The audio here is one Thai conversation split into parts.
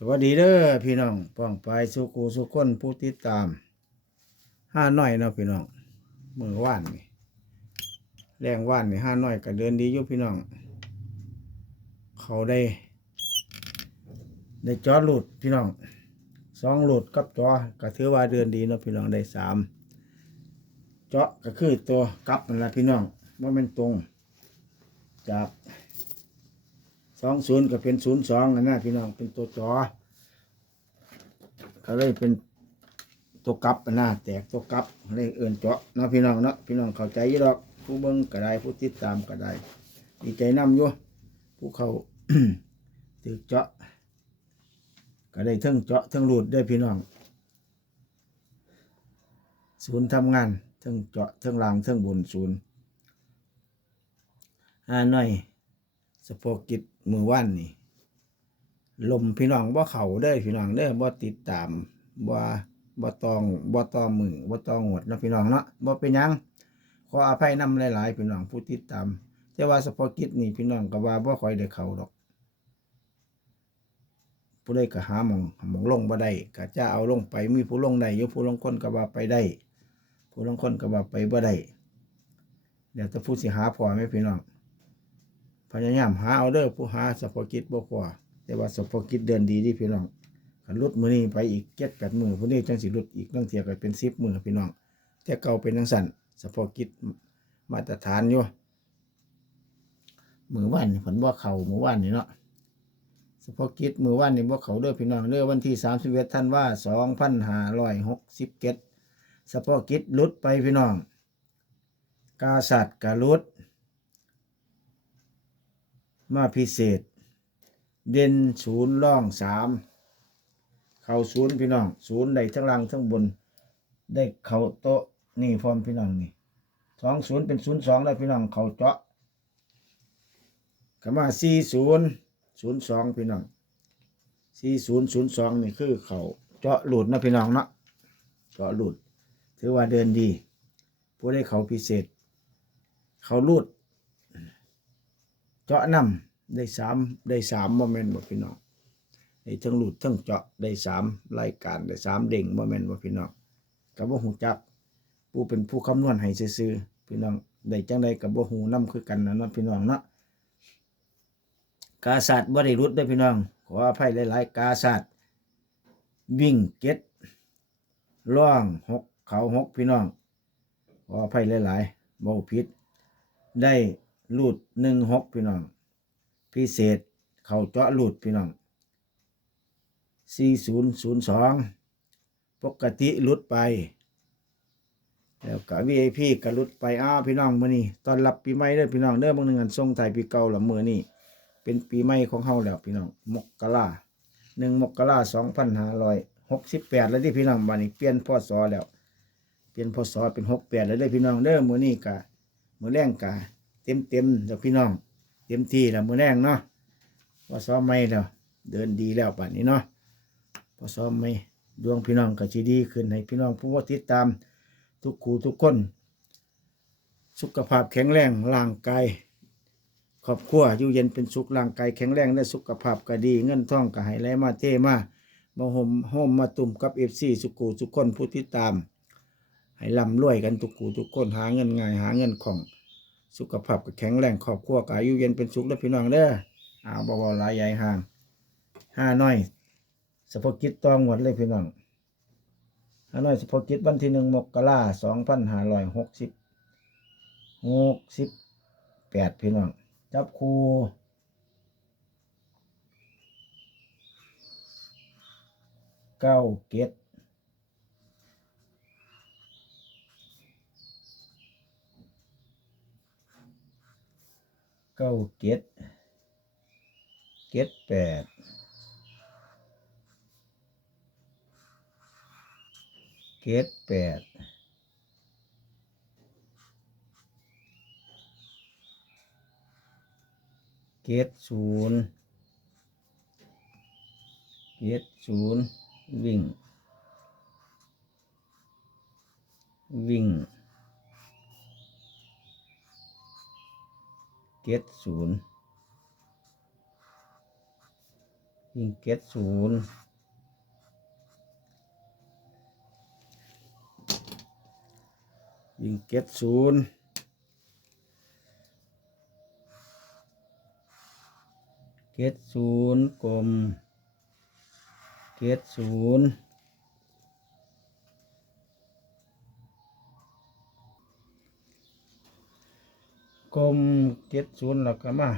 สวัสดีเด้อพี่น้องป้องไปสุกูสุคนผู้ติดตามห้าน้อยเนาะพี่น้องมือว่านนี่แรงว่านนี่ห้าน้อยก็เดินดีอยู่พี่น้อง เขาได้ได้จอหลุดพี่น้องสองหลุดกับจอก็ถือว่าเดินดีเนาะพี่น้องได้สามเจาะก็คือตัวกับนั่นแหละพี่น้องว่ามันตรงจาก สองศูนย์ก็เป็นศูนย์สองนะนะพี่น้องเป็นตัวจอก็เลยเป็นตัวกับนะนะแตกตัวกับเลยเอื่นเจาะเนาะพี่น้องเนาะพี่น้องเข้าใจยี่ดอกผู้เบิ่งก็ได้ผู้ติดตามก็ได้ดีใจนํอยู่ผู้เขาถือเจาะ ก็ได้ทั้งเจาะทั้งรูดได้พี่น้อง ศูนย์ทำงานทั้งเจาะทั้งลางทั้งบนศูนย์อ่าหน่อยสปอกิจ มือว่านนี่ลมพี่น้องบ่เขาเด้อพี่น้องเด้อบ่ติดตามบ่บ่ตองบ่ตองมือบ่ตองหดเนาะพี่น้องเนาะบ่เป็นหยังขออภัยนำหลายๆพี่น้องผู้ติดตามแต่ว่าสปอกิจนี่พี่น้องก็ว่าบ่ค่อยได้เข้าดอกผู้ใดก็หาหมองหมองลงบ่ได้ก็จะเอาลงไปมีผู้ลงได้อยู่ผู้ลงคนก็ว่าไปได้ ผู้ลงคนก็ว่าไปบ่ได้เดี๋ยวจะผู้สิหาพอไหมพี่น้อง พยายามหาเอาเด้อผู้หาสปอกิจบ่กว่า แต่ว่าสปอกิจเดินดีที่พี่น้องคันลุดมือนี้ไปอีกเจ็ดแปดมือผู้นี้จังสิลุดอีกตั้งเทียก็เป็นสิบมือพี่น้องแต่เก่าเป็นจังสั่นสปอกิจมาตรฐานอยู่มือว่านผลว่าเขามือว่านนี่เนาะสปอกิจมือว่านนี่บ่าเขาเด้อพี่น้องเด้อวันที่สามสิบเอ็ดท่านว่าสองพันห้าร้อยหกสิบเจ็ดสปอกิจลุดไปพี่น้อง กาสัตว์กาลุด มาพิเศษ เด่นศูนย์ล่องสามเข้าศูนย์พี่น้องศูนย์ได้ทั้งล่างทั้งบน ได้เข้าโต๊ะนี่พร้อมพี่น้องนี่สองศูนย์เป็นศูนย์สองแล้วพี่น้องเข้าเจาะก็มาสี่ศูนย์ศูนย์สองพี่น้องสี่ศูนย์ศูนย์สองนี่คือเข่าเจาะหลุดนะพี่น้องเนาะเจาะหลุด ถือว่าเดินดี ผู้ได้เขาพิเศษ เขาลุด เจาะนำได้สามได้สามโมเมนต์บ่พี่น้องได้ทั้งหลุดทั้งเจาะได้สามรายการได้สามเด้งโมเมนต์บ่พี่น้องกับบ่หูจักผู้เป็นผู้คำนวณให้ซื่อๆพี่น้องได้จังใดกับบ่หูนํคือกันนะเนาะพี่น้องเนาะกาศาสตร์บ่ได้รุดเด้พี่น้อง ขออภัยหลาย ๆ กาศาสตร์วิ่งเก็ดล่องหกเขาหกพี่น้องขออภัยหลายๆบ่ผิดได้ ลูดหนึ่งหกพี่น้อง พิเศษ เขาเจาะลูดพี่น้องสี่ศูนย์ศูนย์สองปกติลุดไป แล้วก็ VIP ก็ลุดไปอ้าพี่น้องมื้อนี้ตอนรับปีใหม่เด้อพี่น้องเด้อบางหนึ่งอันส่งไทยปีเก่าละมือนี้เป็นปีใหม่ของเฮาแล้วพี่น้องมกราหนึ่งมกราสองพันห้าร้อยหกสิบแปดแล้วที่พี่น้องบัดนี้เปลี่ยนพศแล้ว เปลี่ยนพศเป็นหกแปดแล้วเด้พี่น้องเด้อมือนี้ก็มื้อแรงก็เต็มเต็มๆเดี๋ยวพี่น้อง เต็มที่แล้วมือแรงเนาะพอซ้อมไม่แล้วเดินดีแล้วป่านนี้เนาะพอซ้อมไม่ดวงพี่น้องก็จะดีขึ้นให้พี่น้องผู้ว่าติดตามทุกคู่ทุกคน สุขภาพแข็งแรงร่างกายครอบครัวอยู่เย็นเป็นสุขร่างกายแข็งแรงและสุขภาพก็ดี เงินทองก็ให้ไหลมาเทมามาห่มห่มมาตุ่มกับเอฟซีสุขูทุกคนผู้ติดตาม ให้ร่ำรวยกันทุกคู่ทุกคนหาเงินง่ายหาเงินของ สุขภาพก็แข็งแรงครอบครัวก็อายุเย็นเป็นสุขแล้วพี่น้องเด้ออ้าวบ่ๆหลายใหญ่ห่างห้าน้อยสะพกิจตองหมดเลยพี่น้องห้าน้อยสะพกิจวันที่หนึ่งมกราสองพันห้าร้อยหกสิบหกสิบแปดพี่น้อง จับคูเก้าเกต เก้าเกตเกตแปดเกตแปดเกตศูนย์เกตศูนย์วิ่ง วิ่ง เกตศูนย์วิ่งเก็ดศูนย์วิ่งเก็ดศูนย์เก็ดศูนย์กลมเก็ดศูนย์ กลมเก็ดศูนย์แล้วก็มา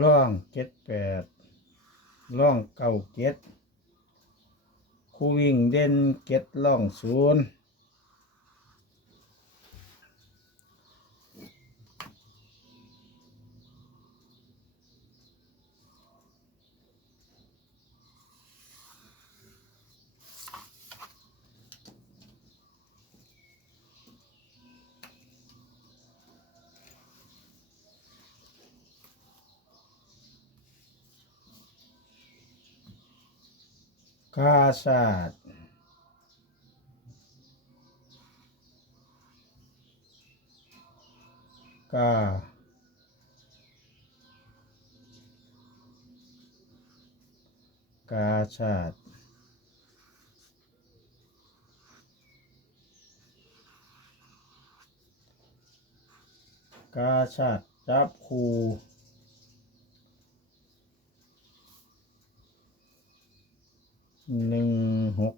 ล่องเก็ดแปดล่องเก้าเก็ดคูวิ่งเด่นเก็ดล่องศูนย์ กาศาสตร์กากาชาติกาชาติจับคู หนึ่งหก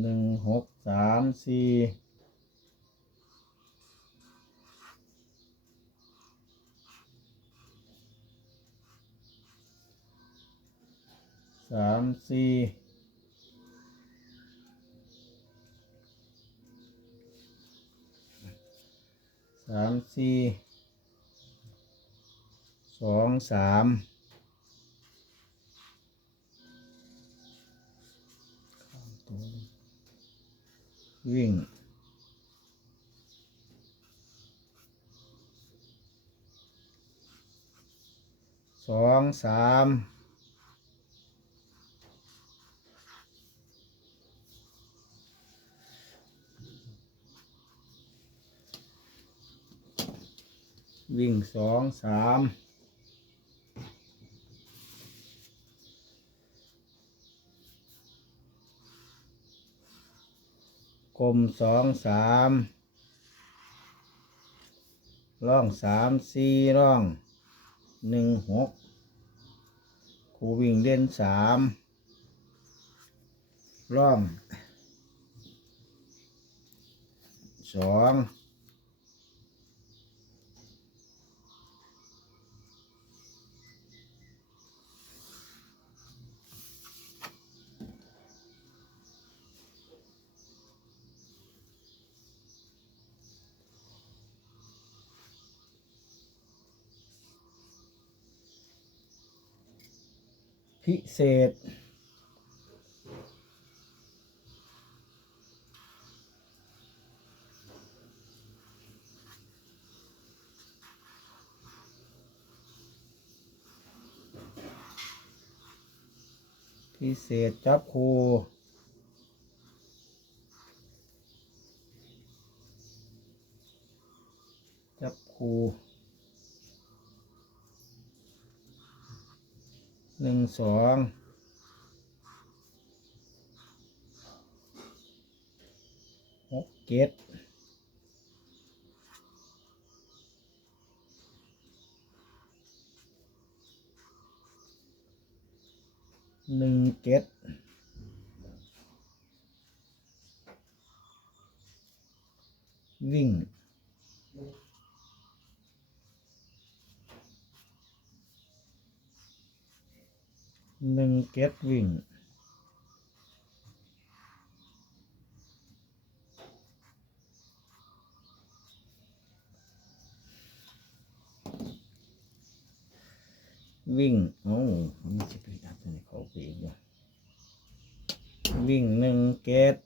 หนึ่งหกสามสี่สามสี่สามสี่ สองสามวิ่งสองสามวิ่งสองสาม กลมสองสามร่องสามสี่ร่องหนึ่งหกครูวิ่งเล่นสามร่องสอง พิเศษ พิเศษจับคูรูจับครู หนึ่งสองหกเจ็ดหนึ่งเจ็ดวิ่ง หนึ่งเก็ตวิ่ง วิ่งโอ้มันจะไปอัดในเขาไปอีกว่ะวิ่งหนึ่งเกต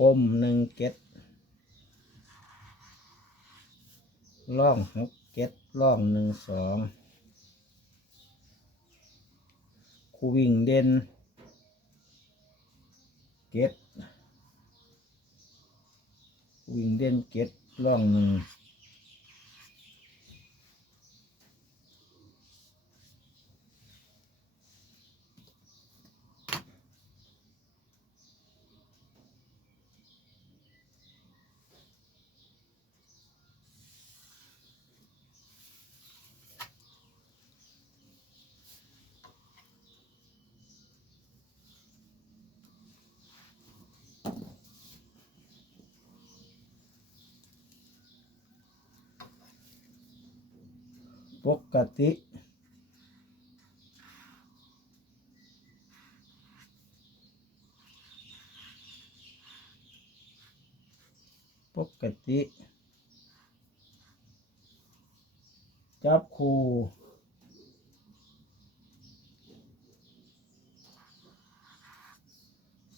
ก้มหนึ่งเกตล่องหกเกตล่องหนึ่งสองคูวิ่งเด่นเกตวิ่งเด่นเก็ดร่องหนึ่ง กติปกติ จับคู่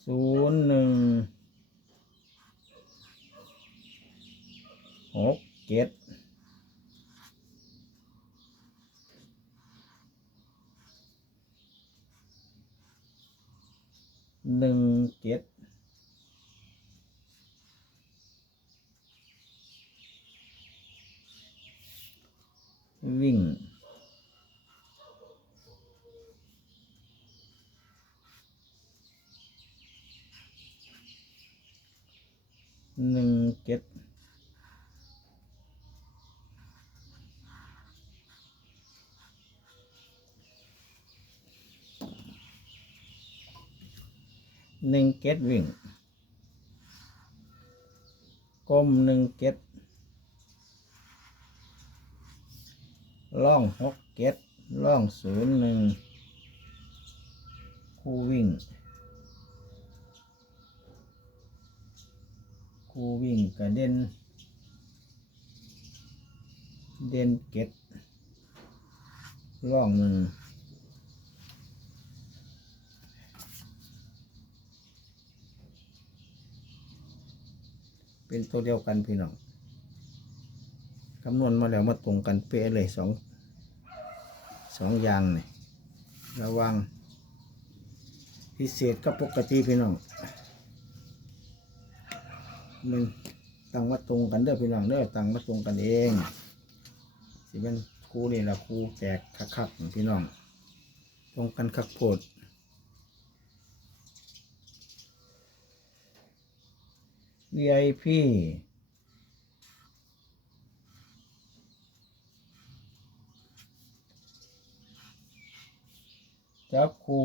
ศูนย์หนึ่งหกเจ็ด หนึ่งเจ็ดวิ่ง หนึ่งเจ็ดหนึ่ง เจ็ดวิ่งก้มหนึ่งเจ็ดล่องหกเก็ดล่องศูนย์หนึ่งคู่วิ่ง คู่วิ่งกระเด็น เด่นเก็ดล่องหนึ่ง เป็นตัวเดียวกันพี่น้องคำนวณมาแล้วมาตรงกันเป๊ะเลยสองสองอย่างนี่ระวัง พิเศษกับปกติพี่น้องหนึ่งตั้งมาตรงกันเด้อพี่น้องเด้อตั้งมาตรงกันเอง สิเป็นครูนี่ละครูแตกคักๆพี่น้อง ตรงกันคักโพด VIP จับคู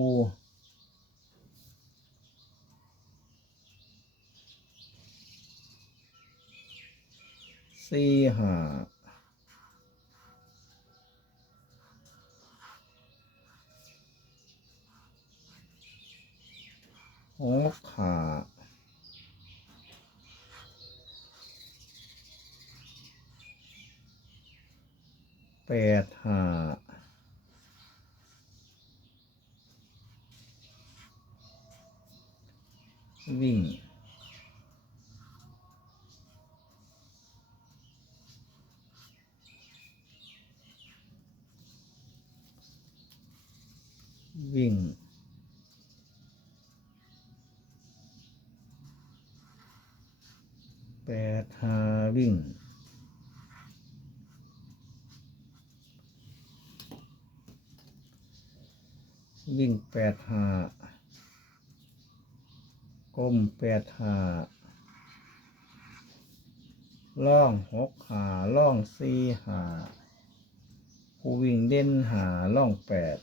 สี่ห้าหกห้าแปดห้า วิ่ง วิ่ง แป ดหาวิ่งวิ่งแปดหาก้มแปดหาล่องหกหาล่องสี่หาผู้วิ่งเด่นหาล่องแปด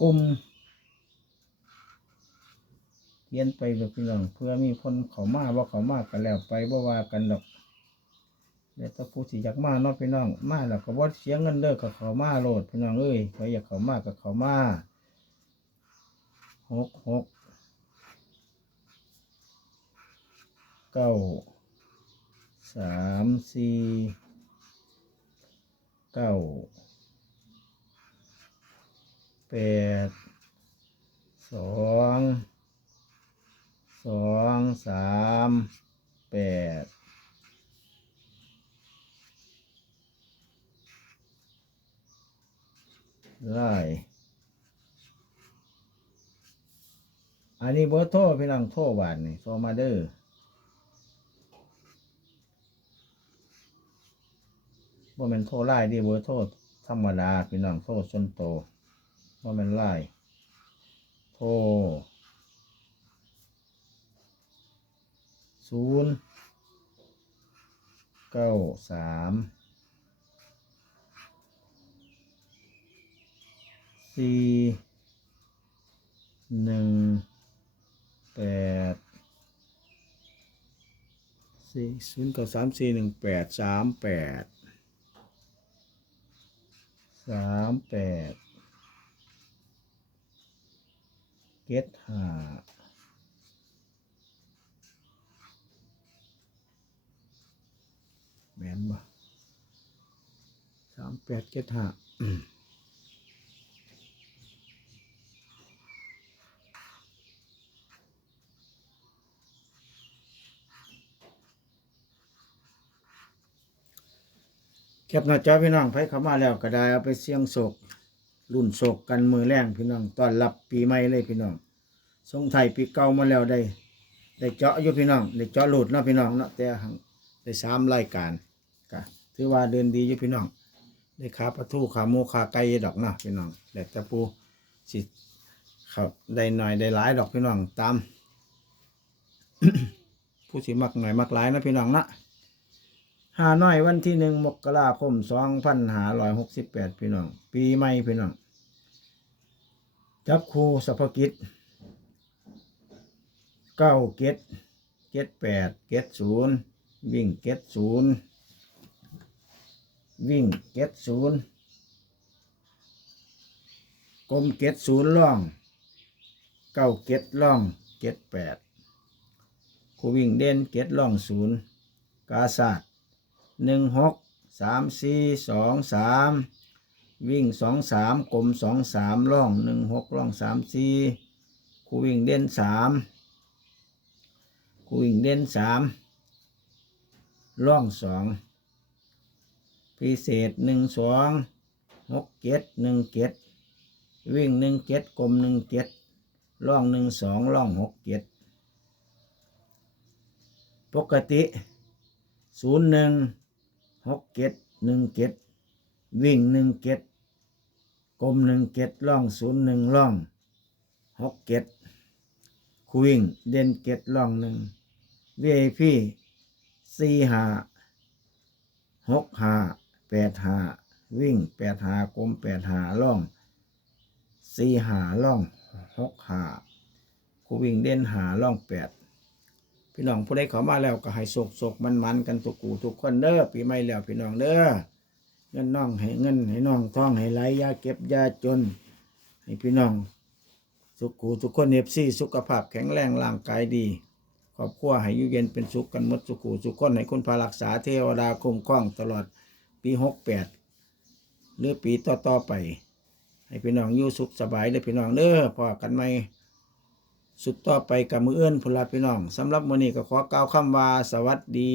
กลุ่มเขียนไปแบบพี่น้องเพื่อมีคนเขามาว่าเขามากันแล้วไปบ่ว่ากันดอกเดี๋ยวถ้าผู้ที่อยากมาเนาะพี่น้องมาแล้วก็บ่เสียเงินเด้อกับเขามาโลดพี่น้องเอ้ยใครอยากเขามากับเขามาหกหกเก้าสามสี่เก้า แปดสองสองสามแปดไล่อันนี้เบอร์โทรพี่น้องโทรบานนี่โทรมาเด้อว่ามันโทรไล่ดิเบอร์โทรธรรมดาพี่น้องโทรส่วนโตว ว่ามันไล่โทรศูนย์เก้าสามสี่หนึ่งแปดสี่ศูนย์เก้าสามสี่หนึ่งแปดสามแปดสามแปด เก็ดห้าแมนบ่สามแปดเจ็ดห้าแคปหน้าจอพี่น้องไผเข้ามาแล้วก็ได้เอาไปเสี่ยงโศก รุ่นโศกกันมือแรงพี่น้องต้อนรับปีใหม่เลยพี่น้องส่งไทยปีเก่ามาแล้วได้ได้เจาะอยู่พี่น้องได้เจาะหลุดเนาะพี่น้องเนาะแต่หั้งได้สามรายการก็ถือว่าเดินดีอยู่พี่น้องได้ขาปลาทูขาหมูขาไก่ดอกเนาะพี่น้องแต่ตะปูสิเขาได้หน่อยได้หลายดอกพี่น้องตาม ผู้สิมักหน่อยมักหลายนะพี่น้องนะ หาหน่อยวันที่หนึ่งมกราคมสองพันหาร้อยหกสิบแปดพี่น้อง ปีใหม่พี่น้อง จับครูสัพกิจเก้าเกตเกตแปดเกตศูนย์วิ่งเกตศูนย์วิ่งเก็ดศูนย์กลมเก็ดศูนย์ล่องเก้าเก็ดล่องเก็ดแปดคูวิ่งเด่นเก็ดล่องศูนย์กาศาสตร์ หนึ่งหกสามสี่สองสามวิ่งสองสามกลมสองสามล่องหนึ่งหกล่องสามสี่คูวิ่งเด่นสามคูวิ่งเด่นสามล่องสองพิเศษหนึ่งสองหกเจ็ดหนึ่งเจ็ดวิ่งหนึ่งเจ็ดกลมหนึ่งเจ็ดล่องหนึ่งสองล่องหกเจ็ดปกติศูนย์หนึ่ง หกเจ็ดหนึ่งเจ็ดวิ่งหนึ่งเจ็ดกลมหนึ่งเจ็ดล่องศูนย์หนึ่งล่องหกเจ็ดคุวิ่งเด่นเจ็ดล่องหนึ่ง VIP สี่หาหกหาแปดหาวิ่งแปดหากลมแปดหาล่องสี่หาล่องหกหาคูวิ่งเด่นหาล่องแปด พี่น้องผู้ใดเขามาแล้วก็ให้โศกโศกมันมันกันทุกกูทุกคนเด้อปีใหม่แล้วพี่น้องเด้อเงินน้องให้เงินให้น้องทองให้ไหลยาเก็บยาจน ให้พี่น้องสุขูทุกคนเอฟซีสุขภาพแข็งแรงร่างกายดีครอบครัวให้อยู่เย็นเป็นสุขกันหมดสุขูสุขคนให้คุณพารักษาเทวดาคุ้มครองตลอดปีหกแปดหรือปีต่อต่อๆไป ให้พี่น้องอยู่สุขสบายเด้อพี่น้องเด้อพอกันไหม สุดต่อไปกับมือเอื้อนพนลาพี่น้องสำหรับมื้อนี้ก็ขอกล่าวคำว่าสวัสดี